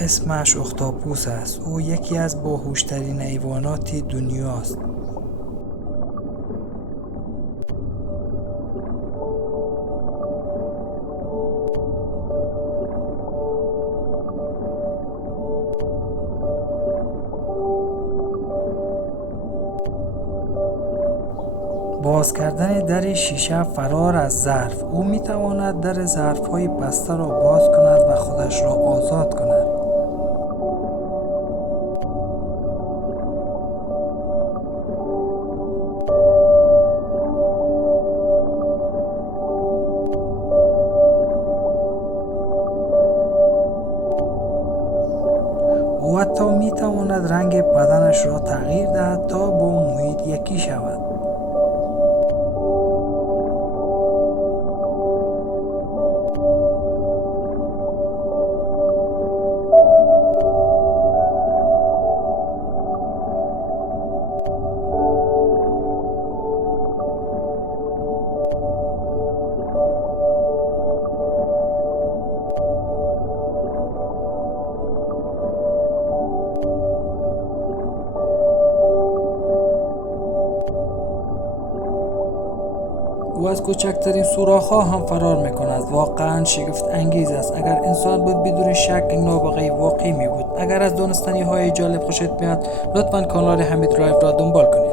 اسمش اختاپوس است. او یکی از باهوشترین حیوانات دنیاست. باز کردن در شیشه فرار از ظرف. او میتواند در ظرف‌های بسته را باز کند و خودش را آزاد کند. او حتی میتواند رنگ بدنش را تغییر دهد تا با محیط یکی شود. او از کوچکترین سوراخ‌ها هم فرار می‌کند. واقعاً شگفت انگیز است. اگر انسان بود بدون شک این نابغه واقعی می بود. اگر از دانستنی‌های جالب خوشت میاد لطفاً کانال حمید درایو را دنبال کنید.